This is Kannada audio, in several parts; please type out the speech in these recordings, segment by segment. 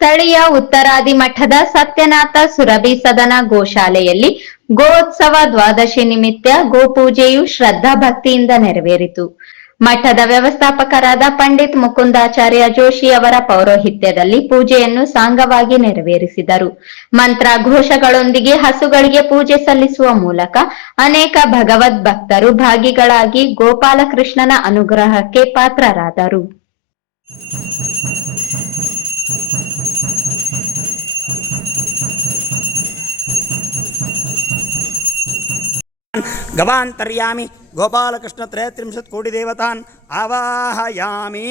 ಸ್ಥಳೀಯ ಉತ್ತರಾದಿ ಮಠದ ಸತ್ಯನಾಥ ಸುರಭಿ ಸದನ ಗೋಶಾಲೆಯಲ್ಲಿ ಗೋತ್ಸವ ದ್ವಾದಶಿ ನಿಮಿತ್ತ ಗೋಪೂಜೆಯು ಶ್ರದ್ಧಾ ಭಕ್ತಿಯಿಂದ ನೆರವೇರಿತು. ಮಠದ ವ್ಯವಸ್ಥಾಪಕರಾದ ಪಂಡಿತ್ ಮುಕುಂದಾಚಾರ್ಯ ಜೋಶಿ ಅವರ ಪೌರೋಹಿತ್ಯದಲ್ಲಿ ಪೂಜೆಯನ್ನು ಸಾಂಗವಾಗಿ ನೆರವೇರಿಸಿದರು. ಮಂತ್ರ ಘೋಷಗಳೊಂದಿಗೆ ಹಸುಗಳಿಗೆ ಪೂಜೆ ಸಲ್ಲಿಸುವ ಮೂಲಕ ಅನೇಕ ಭಗವದ್ ಭಕ್ತರು ಭಾಗಿಗಳಾಗಿ ಗೋಪಾಲಕೃಷ್ಣನ ಅನುಗ್ರಹಕ್ಕೆ ಪಾತ್ರರಾದರು. ಗವಾಂತರ್ಯಾಮಿ ಗೋಪಾಲಕೃಷ್ಣ ತ್ರಯತ್ರಿಂಶತ್ ಕೋಟಿ ದೇವತಾನ್ ಆವಾಹಯಾಮಿ.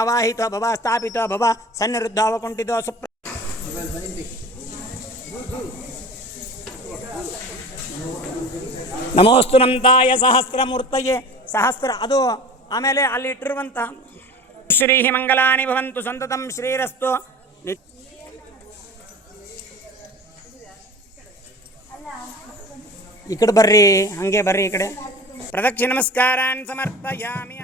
ಆವಾಹಿತ ಭವ, ಸ್ಥಾಪಿತ ಭವ, ಸನ್ನಿರುದ್ಧ ಅವಕುಂಠಿತ ಸುಪ್ರ ನಮೋಸ್ತು ಸಹಸ್ರ ಸಹಸ್ರಮೂರ್ತಯೇ. ಸಹಸ್ರ, ಅದು ಆಮೇಲೆ ಅಲ್ಲಿ ಇಟ್ಟಿರುವಂಥ ಶ್ರೀ ಮಂಗಲಾನಿ ಭವಂತು ಸಂತತಂ ಶ್ರೀರಸ್ತು. ಈ ಕಡೆ ಬರ್ರಿ ಹಂಗೆ ಬರ್ರಿ ಈ ಕಡೆ. ಪ್ರದಕ್ಷಿಣ ನಮಸ್ಕಾರಾನ್ ಸಮರ್ಪಯಾಮಿ.